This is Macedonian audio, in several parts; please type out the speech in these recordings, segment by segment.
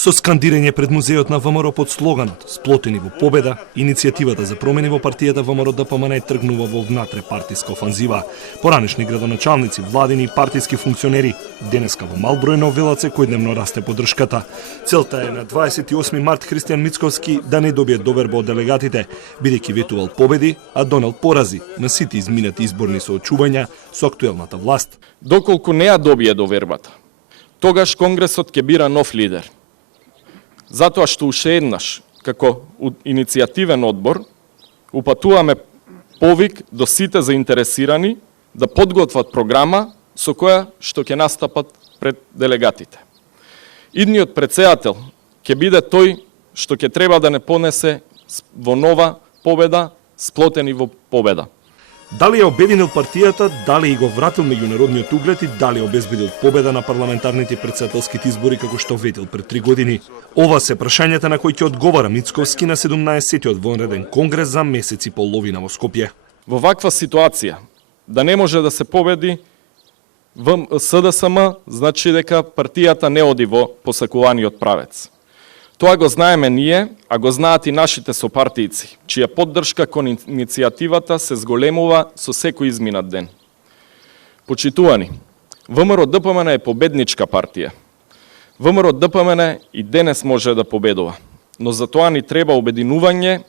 Со скандирање пред музеот на ВМРО под слоганот "Сплотени во победа", иницијативата за промени во партијата ВМРО ДПМН тргнува во внатре партиска офанзива. Поранешни градоначалници, владини и партиски функционери денеска во мал број на Овелац секојдневно расте поддршката. Целта е на 28 март Христијан Мицковски да не добие доверба од делегатите, бидејќи ветувал победи, а донел порази на сите изминати изборни соочувања со актуелната власт. Доколку не ја добие довербата, тогаш Конгресот ќе бира нов лидер. Затоа што уште еднаш, како иницијативен одбор, упатуваме повик до сите заинтересирани да подготват програма со која што ќе настапат пред делегатите. Идниот претседател ќе биде тој што ќе треба да не понесе во нова победа, сплотени во победа. Дали ја обединил партијата, дали и го вратил меѓународниот углед и дали обезбедил победа на парламентарните претседателските избори како што ветил пред 3 години. Ова се прашањата на кои ќе одговара Мицковски на 17-тиот вонреден конгрес за месец и половина во Скопје. Во ваква ситуација, да не може да се победи во СДСМ, значи дека партијата не оди во посакуваниот правец. Тоа го знаеме ние, а го знаат и нашите сопартијци, чија поддршка кон иницијативата се зголемува со секој изминат ден. Почитувани, ВМРО ДПМН е победничка партија. ВМРО ДПМН и денес може да победува, но за тоа ни треба обединување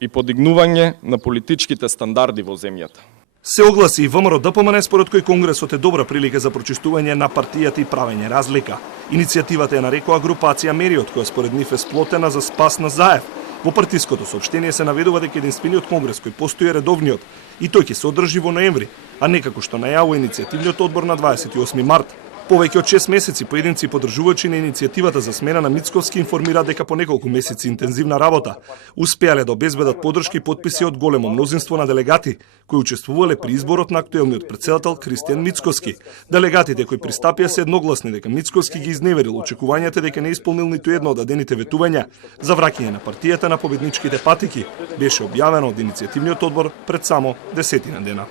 и подигнување на политичките стандарди во земјата. Се огласи и ВМРО ДПМН според кој конгресот е добра прилика за прочистување на партијата и правење разлика. Иницијативата ја нарекува групација Мериот, која според нив е сплотена за спас на Заев. Во партиското соопштение се наведува дека единствениот конгрес кој постои е редовниот и тој ќе се одржи во ноември, а не како што најавува иницијативниот одбор на 28 март. Повеќе од 6 месеци поединци и поддржувачи на иницијативата за смена на Мицковски информира дека по неколку месеци интензивна работа успеале да обезбедат поддршка и потписи од големо мнозинство на делегати кои учествувале при изборот на актуелниот претседател Христијан Мицковски. Делегатите кои пристапија се едногласни дека Мицковски ги изневерил очекувањата дека не исполнил ниту едно од дадените ветувања за враќање на партијата на победничките патики, беше објавено од иницијативниот одбор пред само 10 дена.